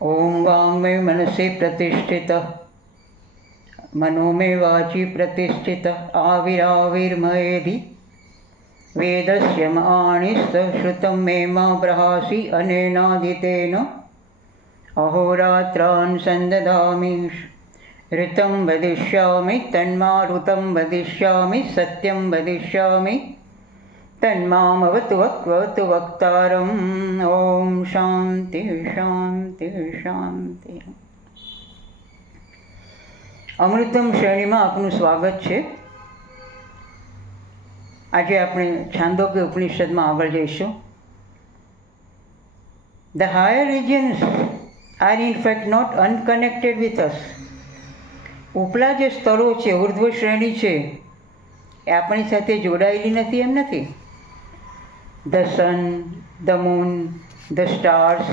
ओम वाङ्मे मनसि प्रतिष्ठितः मनो मे वाचि प्रतिष्ठितः आविराविर्मयेधि वेदस्य माणिस्तः श्रुतं मे मा प्रहासि अनेनादितेन अहोरात्रान् सन्ददामि ऋतं वदिष्यामि तन्मारुतं वदिष्यामि सत्यं वदिष्यामि तन्मामवतु वक्वतु वक्तारम् ओम शांति शांति शांति। અમૃતમ શ્રેણીમાં આપનું સ્વાગત છે. આજે આપણે છાંદોગ્ય ઉપનિષદમાં આગળ જઈશું. The higher regions are in fact not unconnected with us. ઉપલા જે સ્તરો છે, ઉર્ધ્વ શ્રેણી છે, એ આપણી સાથે જોડાયેલી નથી એમ નથી. The sun, the moon, the stars,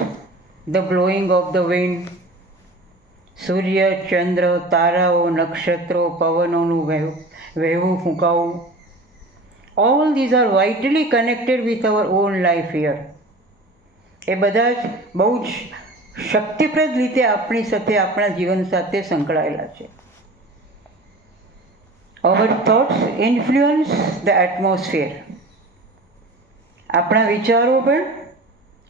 the blowing of the wind, સૂર્ય, ચંદ્ર, તારાઓ, નક્ષત્રો, પવનોનું વહેવું ફૂંકાવું, all these are vitally connected with our own life here. એ બધા જ બહુ જ શક્તિપ્રદ રીતે આપણી સાથે, આપણા જીવન સાથે સંકળાયેલા છે. Our thoughts influence the atmosphere. આપણા વિચારો પણ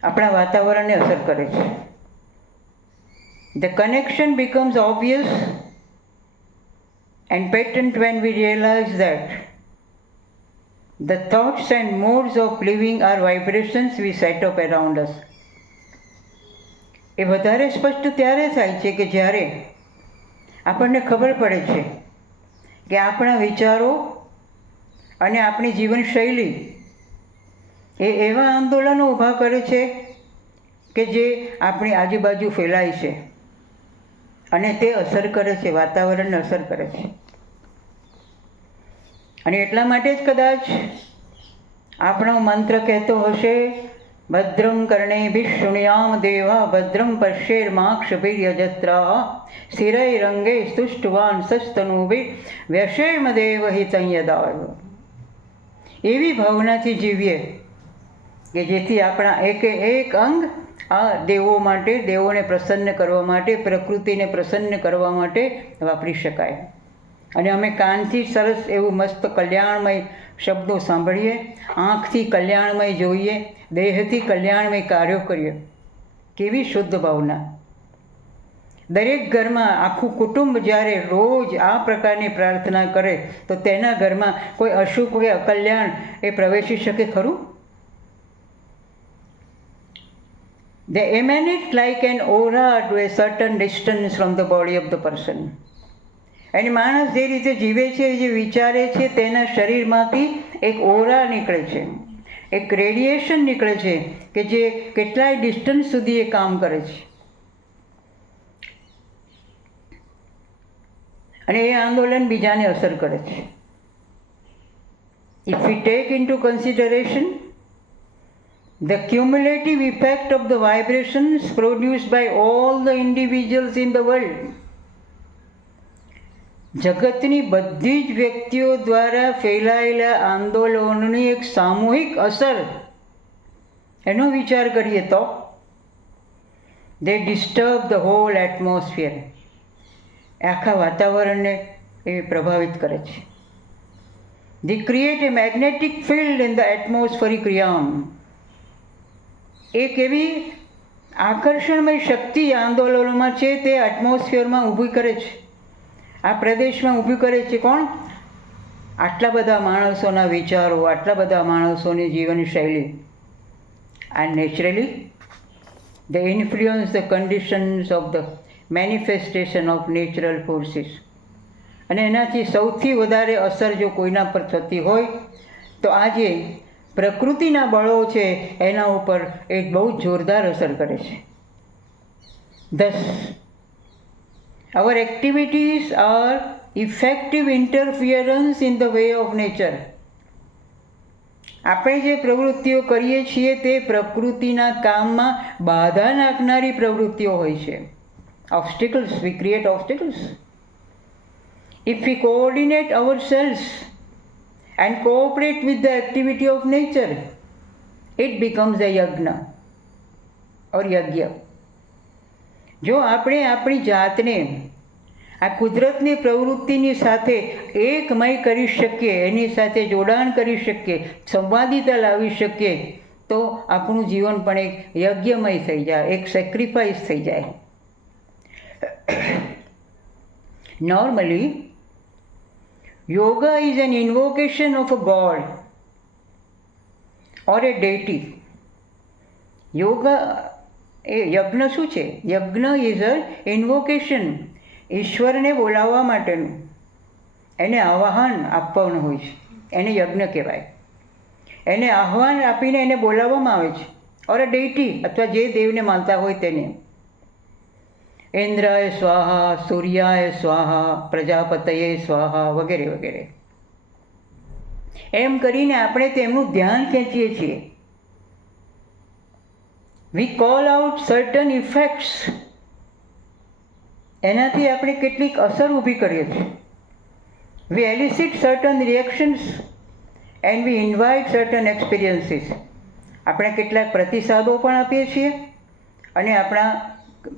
આપણા વાતાવરણને અસર કરે છે. The connection becomes obvious and patent when we realize that the thoughts and modes of living are vibrations we set up around us. એ વધારે સ્પષ્ટ ત્યારે થાય છે કે જ્યારે આપણને ખબર પડે છે કે આપણા વિચારો અને આપણી જીવનશૈલી એ એવા આંદોલનો ઊભા કરે છે કે જે આપણી આજુબાજુ ફેલાય છે અને તે અસર કરે છે, વાતાવરણને અસર કરે છે. અને એટલા માટે જ કદાચ આપણો મંત્ર કહેતો હશે, ભદ્રં કર્ણેભિઃ શૃણ્યામ દેવા ભદ્રં પશ્યેર્માક્ષભિર્યજત્રાઃ સ્થિરૈરંગે સ્તુષ્ટવાન સસ્તનૂભિ વ્યશેમ દેવહિतं યદાય. એવી ભાવનાથી જીવીએ કે જેથી આપણા એકે એક અંગ આ દેવો માટે, દેવોને પ્રસન્ન કરવા માટે, પ્રકૃતિને પ્રસન્ન કરવા માટે વાપરી શકાય. અને અમે કાનથી સરસ એવું મસ્ત કલ્યાણમય શબ્દો સાંભળીએ, આંખથી કલ્યાણમય જોઈએ, દેહથી કલ્યાણમય કાર્યો કરીએ. કેવી શુદ્ધ ભાવના! દરેક ઘરમાં આખું કુટુંબ જ્યારે રોજ આ પ્રકારની પ્રાર્થના કરે તો તેના ઘરમાં કોઈ અશુભ કે અકલ્યાણ એ પ્રવેશી શકે ખરું? They emanate like an aura to a certain distance from the body of the person. અને માણસ જે રીતે જીવે છે, જે વિચારે છે, તેના શરીરમાંથી એક ઓરા નીકળે છે, એક રેડિયેશન નીકળે છે કે જે કેટલાય ડિસ્ટન્સ સુધી એ કામ કરે છે. અને એ આંદોલન બીજાને અસર કરે છે. If we take into consideration the cumulative effect of the vibrations produced by all the individuals in the world, જગતની બધી જ વ્યક્તિઓ દ્વારા ફેલાયેલા આંદોલનોની એક સામૂહિક અસર, એનો વિચાર કરીએ તો they disturb the whole atmosphere. આખા વાતાવરણને એ પ્રભાવિત કરે છે. They create a magnetic field in the atmospheric realm. એક એવી આકર્ષણમય શક્તિ આંદોલનોમાં છે, તે એટમોસ્ફિયરમાં ઊભી કરે છે, આ પ્રદેશમાં ઊભી કરે છે. કોણ? આટલા બધા માણસોના વિચારો, આટલા બધા માણસોની જીવનશૈલી. And naturally they influence the conditions of the manifestation of natural forces. અને એનાથી સૌથી વધારે અસર જો કોઈના પર થતી હોય તો આજે પ્રકૃતિના બળો છે એના ઉપર એક બહુ જોરદાર અસર કરે છે. Thus our activities are effective interference in the way of nature. આપણે જે પ્રવૃત્તિઓ કરીએ છીએ તે પ્રકૃતિના કામમાં બાધા નાખનારી પ્રવૃત્તિઓ હોય છે. Obstacles, we create obstacles. If we coordinate ourselves and cooperate with the activity of nature, it becomes a yajna or yagya. જો આપણે આપણી જાતને આ કુદરતની પ્રવૃત્તિની સાથે એકમય કરી શકીએ, એની સાથે જોડાણ કરી શકીએ, સંવાદિતા લાવી શકીએ, તો આપણું જીવન પણ એક યજ્ઞમય થઈ જાય, એક સેક્રિફાઈસ થઈ જાય. Normally, yoga is an invocation of a god or a deity. Yoga એ યજ્ઞ શું છે? યજ્ઞ ઇઝ અ ઇન્વોકેશન, ઈશ્વરને બોલાવવા માટેનું, એને આહ્વાન આપવાનું હોય છે, એને યજ્ઞ કહેવાય. એને આહ્વાન આપીને એને બોલાવવામાં આવે છે. ઓર અ ડેઇટી અથવા જે દેવને માનતા હોય તેને. ઇન્દ્રાય સ્વાહા, સૂર્યાય સ્વાહા, પ્રજાપતયે સ્વાહા વગેરે વગેરે. એમ કરીને આપણે તેમનું ધ્યાન ખેંચીએ છીએ. We call out certain effects. એનાથી આપણે કેટલીક અસર ઊભી કરીએ છીએ. We elicit certain reactions and we invite certain experiences. આપણે કેટલાક પ્રતિસાદો પણ આપીએ છીએ અને આપણા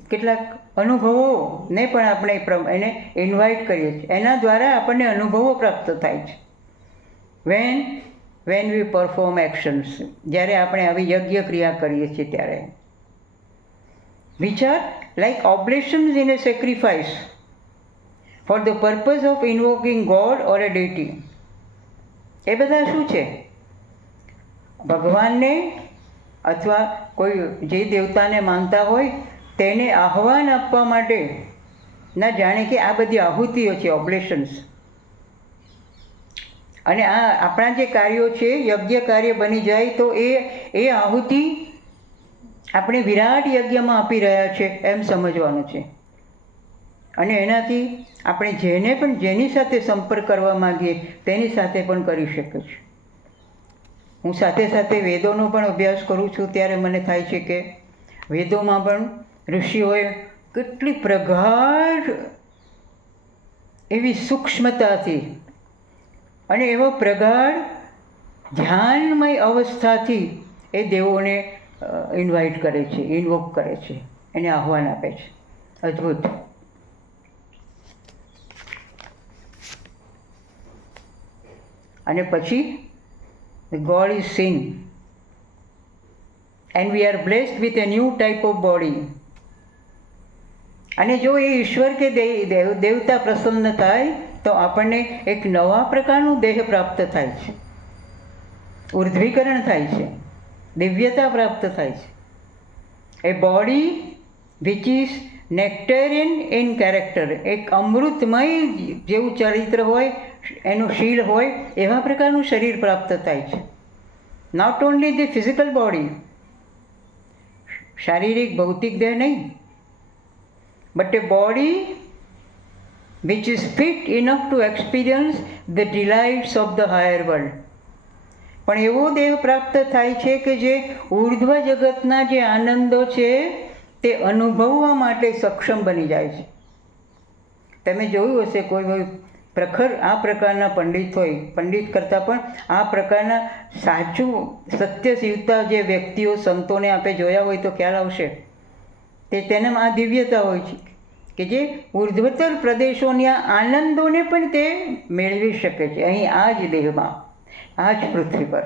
કેટલાક અનુભવોને પણ આપણે એને ઇન્વાઇટ કરીએ છીએ. એના દ્વારા આપણને અનુભવો પ્રાપ્ત થાય છે. વેન વી પરફોર્મ એક્શન્સ, જ્યારે આપણે આવી યજ્ઞ ક્રિયા કરીએ છીએ ત્યારે. Which are like oblations in a sacrifice for the purpose of invoking god or a deity. એ બધા શું છે? ભગવાનને અથવા કોઈ જે દેવતાને માનતા હોય તેને આહ્વાન આપવા માટે ના, જાણે કે આ બધી આહુતિઓ છે, ઓબ્લેશન્સ. અને આ આપણા જે કાર્યો છે, યજ્ઞ કાર્ય બની જાય તો એ આહુતિ આપણે વિરાટ યજ્ઞમાં આપી રહ્યા છે એમ સમજવાનું છે. અને એનાથી આપણે જેને પણ જેની સાથે સંપર્ક કરવા માગીએ તેની સાથે પણ કરી શકીએ છીએ. હું સાથે સાથે વેદોનો પણ અભ્યાસ કરું છું ત્યારે મને થાય છે કે વેદોમાં પણ ઋષિઓએ કેટલી પ્રગાઢ એવી સૂક્ષ્મતાથી અને એવો પ્રગાઢ ધ્યાનમય અવસ્થાથી એ દેવોને ઇન્વાઇટ કરે છે, ઇન્વોક કરે છે, એને આહ્વાન આપે છે. અદ્ભુત. અને પછી God is seen and we are blessed with a new type of body. અને જો એ ઈશ્વર કે દેવતા પ્રસન્ન થાય તો આપણને એક નવા પ્રકારનું દેહ પ્રાપ્ત થાય છે, ઉર્ધ્વીકરણ થાય છે, દિવ્યતા પ્રાપ્ત થાય છે. A body which is nectarean in character, એક અમૃતમય જેવું ચરિત્ર હોય, એનું શીલ હોય, એવા પ્રકારનું શરીર પ્રાપ્ત થાય છે. Not only the physical body, શારીરિક ભૌતિક દેહ નહીં, but a body which is fit enough to experience the delights of the higher world. પણ એવો દેહ પ્રાપ્ત થાય છે કે જે ઉર્ધ્વ જગતના જે આનંદો છે તે અનુભવવા માટે સક્ષમ બની જાય છે. તમે જોયું હશે કોઈ પ્રખર આ પ્રકારના પંડિત હોય, પંડિત કરતાં પણ આ પ્રકારના સાચું સત્ય શીવતા જે વ્યક્તિઓ સંતોને આપણે જોયા હોય તો ખ્યાલ આવશે. તેનામાં આ દિવ્યતા હોય છે કે જે ઉર્ધ્વતર પ્રદેશોના આનંદોને પણ તે મેળવી શકે છે અહીં આ જ દેહમાં, આ જ પૃથ્વી પર.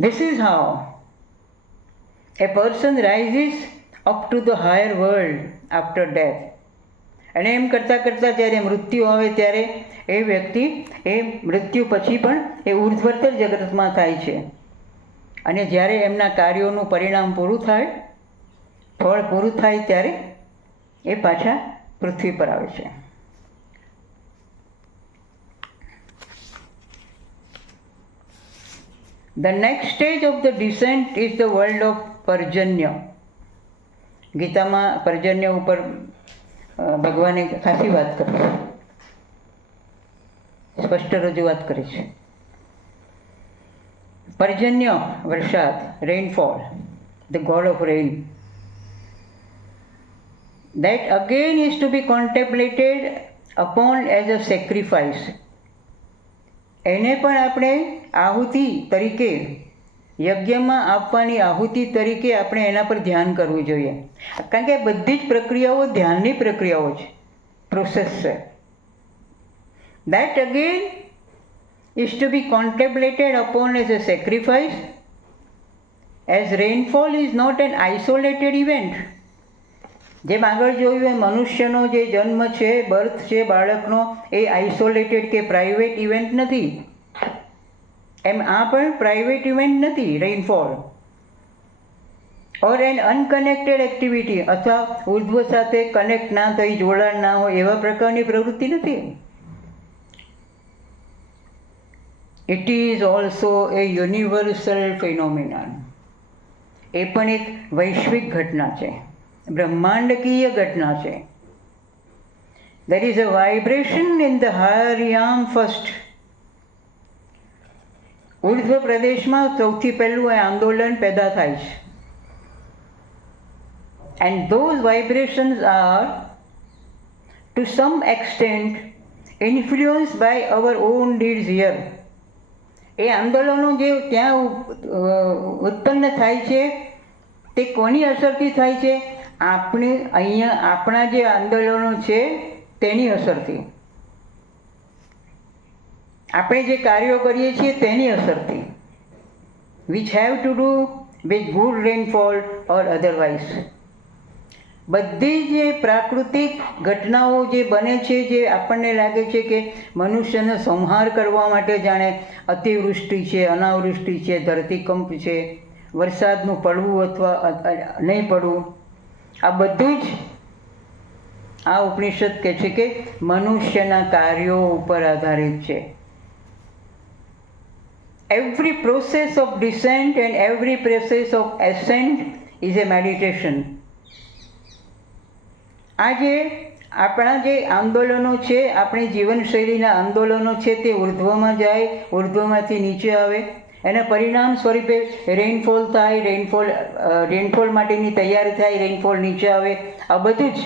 This is how A person rises up to the higher world after death. અને એમ કરતાં કરતાં જ્યારે મૃત્યુ આવે ત્યારે એ વ્યક્તિ એ મૃત્યુ પછી પણ એ ઉર્ધ્વતર જગતમાં થાય છે. અને જ્યારે એમના કાર્યોનું પરિણામ પૂરું થાય, ફળ પૂરું થાય ત્યારે એ પાછા પૃથ્વી પર આવે છે. The next stage of the descent is the world of Parjanya. ગીતામાં પર્જન્ય ઉપર ભગવાને ખાસી વાત કરી છે, સ્પષ્ટ રજૂઆત કરી છે. પર્જન્ય, વરસાદ, rainfall, the god of rain. That again is to be contemplated upon as a sacrifice. એને પણ આપણે આહુતિ તરીકે યજ્ઞમાં આપવાની આહુતિ તરીકે આપણે એના પર ધ્યાન કરવું જોઈએ, કારણ કે બધી જ પ્રક્રિયાઓ ધ્યાનની પ્રક્રિયાઓ છે, પ્રોસેસ છે. That again is to be contemplated upon as a sacrifice, as rainfall is not an isolated event. જેમ આગળ જોયું એ મનુષ્યનો જે જન્મ છે, બર્થ છે બાળકનો, એ આઇસોલેટેડ કે પ્રાઇવેટ ઇવેન્ટ નથી. એમ આ પણ પ્રાઇવેટ ઇવેન્ટ નથી, રેઇનફોલ ઓર એન અનકનેક્ટેડ એક્ટિવિટી, અથવા ઉર્ધ્વ સાથે કનેક્ટ ના થઈ, જોડાણ ના હોય એવા પ્રકારની પ્રવૃત્તિ નથી. It is also a universal phenomenon. એ પણ એક વૈશ્વિક ઘટના છે, બ્રહ્માંડકીય ઘટના છે. There is a vibration in the higher realm first. ઉર્ધ્વ પ્રદેશમાં સૌથી પહેલું એ આંદોલન પેદા થાય છે. And those vibrations are to some extent influenced by our own deeds here. એ આંદોલનો જે ત્યાં ઉત્પન્ન થાય છે તે કોની અસરથી થાય છે? આપણે અહીંયા આપણા જે આંદોલનો છે તેની અસરથી, આપણે જે કાર્યો કરીએ છીએ તેની અસરથી. which have to do with good rainfall or otherwise. બધી જે પ્રાકૃતિક ઘટનાઓ જે બને છે, જે આપણને લાગે છે કે મનુષ્યનો સંહાર કરવા માટે, જાણે અતિવૃષ્ટિ છે, અનાવૃષ્ટિ છે, ધરતીકંપ છે, વરસાદનું પડવું અથવા નહીં પડવું, આ બધું જ આ ઉપનિષદ કહે છે કે મનુષ્યના કાર્યો ઉપર આધારિત છે. Every process of descent and every process of ascent is a meditation. આ જે આપણા જે આંદોલનો છે, આપણી જીવનશૈલીના આંદોલનો છે, તે ઉર્ધ્વમાં જાય, ઉર્ધ્વમાંથી નીચે આવે, એના પરિણામ સ્વરૂપે રેઇનફોલ થાય, રેઇનફોલ માટેની તૈયારી થાય, રેઇનફોલ નીચે આવે, આ બધું જ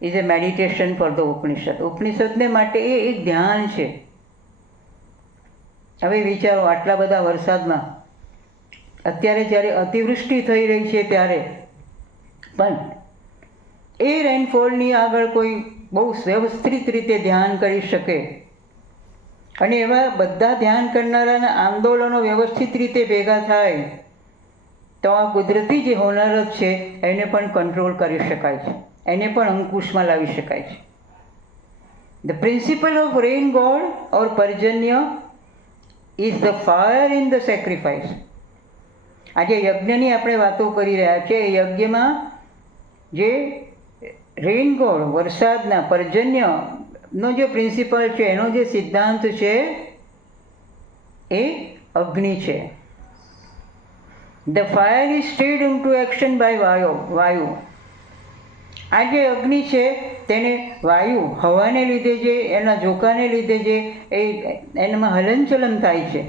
is a meditation for the Upanishad. ઉપનિષદને માટે એ એક ધ્યાન છે. હવે વિચારો, આટલા બધા વરસાદમાં, અત્યારે જ્યારે અતિવૃષ્ટિ થઈ રહી છે ત્યારે પણ એ રેઇનફોલની આગળ કોઈ બહુ વ્યવસ્થિત રીતે ધ્યાન કરી શકે, અને એવા બધા ધ્યાન કરનારાના આંદોલનો વ્યવસ્થિત રીતે ભેગા થાય તો આ કુદરતી જે હોનારત છે એને પણ કંટ્રોલ કરી શકાય છે, એને પણ અંકુશમાં લાવી શકાય છે. The principle of rain god or Parjanya is the fire in the sacrifice. આજે યજ્ઞની આપણે વાતો કરી રહ્યા છીએ, એ યજ્ઞમાં જે રેઇન ગોડ, વરસાદના પર્જન્યનો જે પ્રિન્સિપલ છે, એનો જે સિદ્ધાંત છે એ અગ્નિ છે. The fire is steered into action by Vayu. આ જે અગ્નિ છે તેને વાયુ, હવાને લીધે, જે એના ઝોકાને લીધે જે એનામાં હલનચલન થાય છે,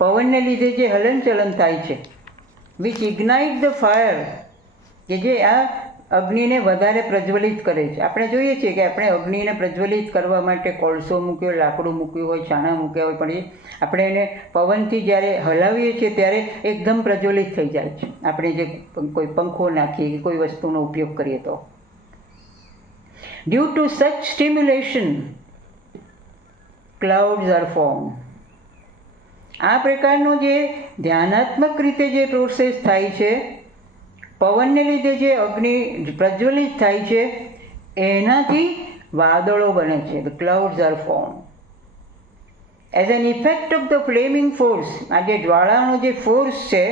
પવનને લીધે જે હલનચલન થાય છે, વિચ ઇગ્નાઇટ ધ ફાયર, કે જે આ અગ્નિને વધારે પ્રજ્વલિત કરે છે. આપણે જોઈએ છીએ કે આપણે અગ્નિને પ્રજ્વલિત કરવા માટે કોલસો મૂક્યો, લાકડું મૂક્યું હોય, છાણા મૂક્યા હોય, પણ આપણે એને પવનથી જ્યારે હલાવીએ છીએ ત્યારે એકદમ પ્રજ્વલિત થઈ જાય છે. આપણે જે કોઈ પંખો નાખીએ કે કોઈ વસ્તુનો ઉપયોગ કરીએ તો. Due to such stimulation clouds are form. આ પ્રકારનો જે ધ્યાનાત્મક રીતે જે પ્રોસેસ થાય છે, પવનને લીધે જે અગ્નિ પ્રજ્વલિત થાય છે, એનાથી વાદળો બને છે. The clouds are form as an effect of the flaming force. આ જે જ્વાળાનો જે ફોર્સ છે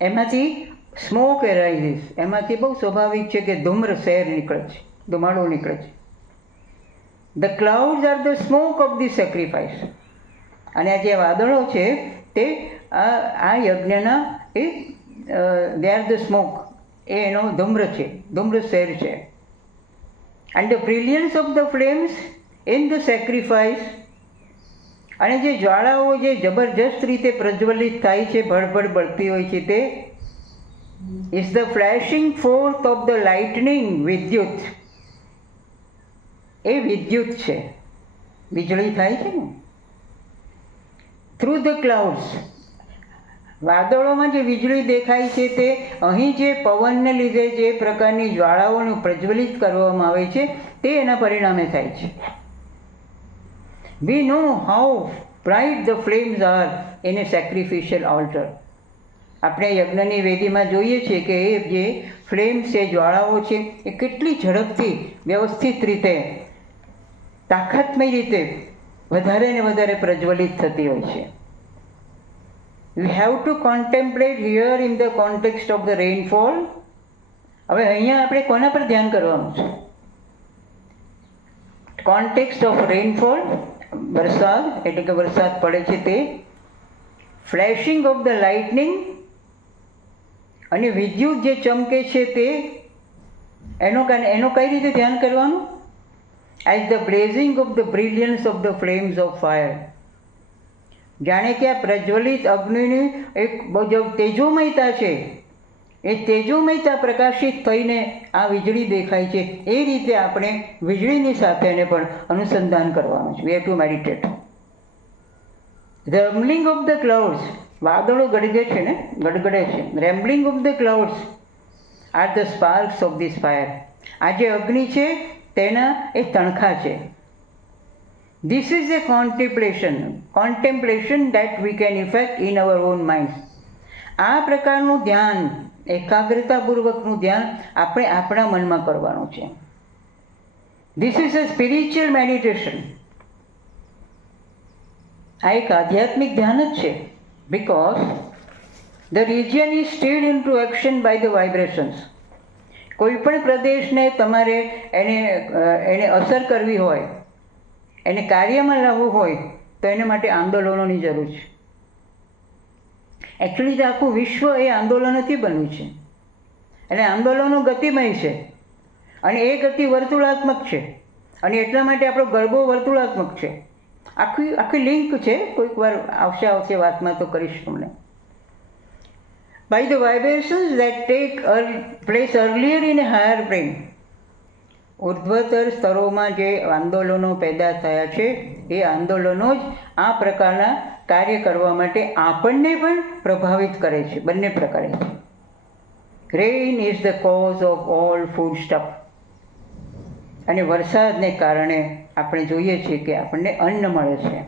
એમાંથી સ્મોક એરાઇઝિસ, એમાંથી બહુ સ્વાભાવિક છે કે ધૂમ્ર શેર નીકળે છે, ધુમાડો નીકળે છે. The clouds are the smoke of the sacrifice. અને આ જે વાદળો છે તે આ યજ્ઞના એ દે આર ધ સ્મોક, એ એનો ધૂમ્ર છે, ધૂમ્ર શેર છે. And the brilliance of the flames in the sacrifice. અને જે જ્વાળાઓ જે જબરજસ્ત રીતે પ્રજ્વલિત થાય છે, ભડભડ બળતી હોય છે, તે is the flashing fourth of the lightning, વિદ્યુત. એ વિદ્યુત છે, વીજળી થાય છે ને. Through the clouds. વાદળોમાં જે વીજળી દેખાય છે તે અહીં જે પવનને લીધે જે પ્રકારની જ્વાળાઓનું પ્રજ્વલિત કરવામાં આવે છે તે એના પરિણામે થાય છે. We know how bright the flames are in a sacrificial altar. આપણે યજ્ઞની વેદીમાં જોઈએ છીએ કે એ જે ફ્લેમ્સ છે, જ્વાળાઓ છે, એ કેટલી ઝડપથી વ્યવસ્થિત રીતે તાકાતમય રીતે વધારે ને વધારે પ્રજ્વલિત થતી હોય છે. We have to contemplate here in the context of the rainfall. હવે અહીંયા આપણે કોના પર ધ્યાન કરવાનું છે? કોન્ટેક્સ્ટ ઓફ રેનફોલ, વરસાદ એટલે કે વરસાદ પડે છે તે, ફ્લેશિંગ ઓફ ધ લાઇટનિંગ અને વિદ્યુત જે ચમકે છે તે, એનો કઈ રીતે ધ્યાન કરવાનું? As the blazing of the brilliance of the flames of fire. જાણે કે આ પ્રજ્વલિત અગ્નિની એક બહુ તેજોમયતા છે, એ તેજોમયતા પ્રકાશિત થઈને આ વીજળી દેખાય છે. એ રીતે આપણે વીજળીની સાથે એને પણ અનુસંધાન કરવાનું છે. We have to meditate. Rumbling of the clouds, વાદળો ગડગે છે ને, ગડગડે છે. Rumbling of the clouds are the sparks of this fire. આ જે અગ્નિ છે તેના એ તણખા છે. This is a contemplation that we can effect in our own minds. આ પ્રકારનું ધ્યાન, એકાગ્રતાપૂર્વકનું ધ્યાન આપણે આપણા મનમાં કરવાનું છે. This is a spiritual meditation. આ એક આધ્યાત્મિક ધ્યાન જ છે. Because the region is stirred into action by the vibrations. કોઈ પણ પ્રદેશને તમારે એને અસર કરવી હોય, એને કાર્યમાં લાવવું હોય તો એને માટે આંદોલનોની જરૂર છે. એકચ્યુઅલી તો આખું વિશ્વ એ આંદોલનોથી બન્યું છે, એટલે આંદોલનો ગતિમય છે અને એ ગતિ વર્તુળાત્મક છે, અને એટલા માટે આપણો ગરબો વર્તુળાત્મક છે. આખી લિંક છે. કોઈક વાર આવશે વાતમાં તો કરીશ તમને. By the vibrations that take place earlier in a higher plane. ઉર્ધ્વતર સ્તરોમાં જે આંદોલનો પેદા થયા છે એ આંદોલનો જ આ પ્રકારના કાર્ય કરવા માટે આપણને પણ પ્રભાવિત કરે છે, બંને પ્રકારે. Rain is the cause of all food stuff. અને વરસાદને કારણે આપણે જોઈએ છીએ કે આપણને અન્ન મળે છે.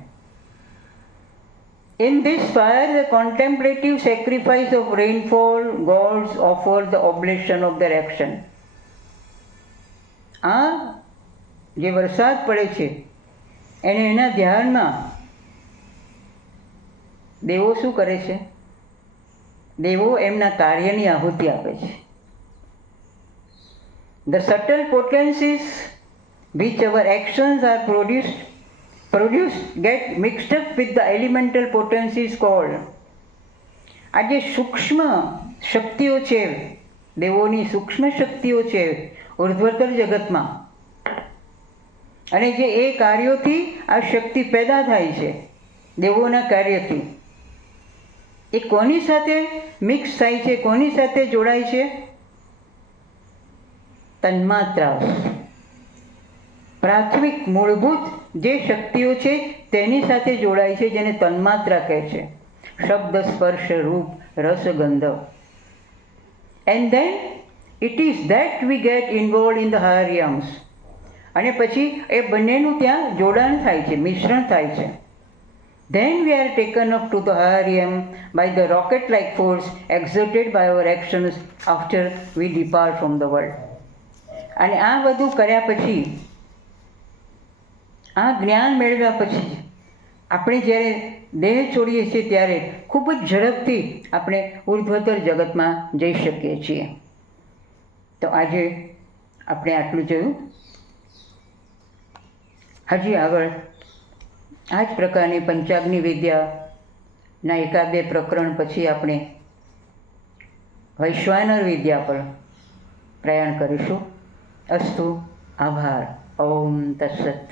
In this fire, the contemplative sacrifice of rainfall, gods offer the oblation of their action. આ જે વરસાદ પડે છે એને એના ધ્યાનમાં દેવો શું કરે છે? દેવો એમના કાર્યની આહુતિ આપે છે. The subtle potencies which our actions are produced get mixed up with the elemental potencies called. આ જે સૂક્ષ્મ શક્તિઓ છે, દેવોની સૂક્ષ્મ શક્તિઓ છે ઉર્ધ્વતર જગતમાં, અને જે એ કાર્યોથી આ શક્તિ પેદા થાય છે, દેવોના કાર્યથી, એ કોની સાથે મિક્સ થાય છે, કોની સાથે જોડાય છે? તન્માત્રા, પ્રાથમિક મૂળભૂત જે શક્તિઓ છે તેની સાથે જોડાય છે, જેને તન્માત્રા કહે છે. શબ્દ, સ્પર્શ, રૂપ, રસ, ગંધ. And then it is that we get involve in the higher realms. અને પછી એ બંનેનું ત્યાં જોડાણ થાય છે, મિશ્રણ થાય છે. Then we are taken up to the higher realm by the rocket like force exerted by our actions after we depart from the world. અને આ બધું કર્યા પછી, આ જ્ઞાન મેળવ્યા પછી આપણે જ્યારે દેહ છોડીએ છીએ ત્યારે ખૂબ જ ઝડપથી આપણે ઉર્ધ્વતર જગતમાં જઈ શકીએ છીએ. તો આજે આપણે આટલું જોયું. હજી આગળ આ જ પ્રકારની પંચાગ્નિ વિદ્યાના એકાદ બે પ્રકરણ પછી આપણે વૈશ્વાનર વિદ્યા પર પ્રયાણ કરીશું. અસ્તુ. આભાર. ઓમ તત્સત.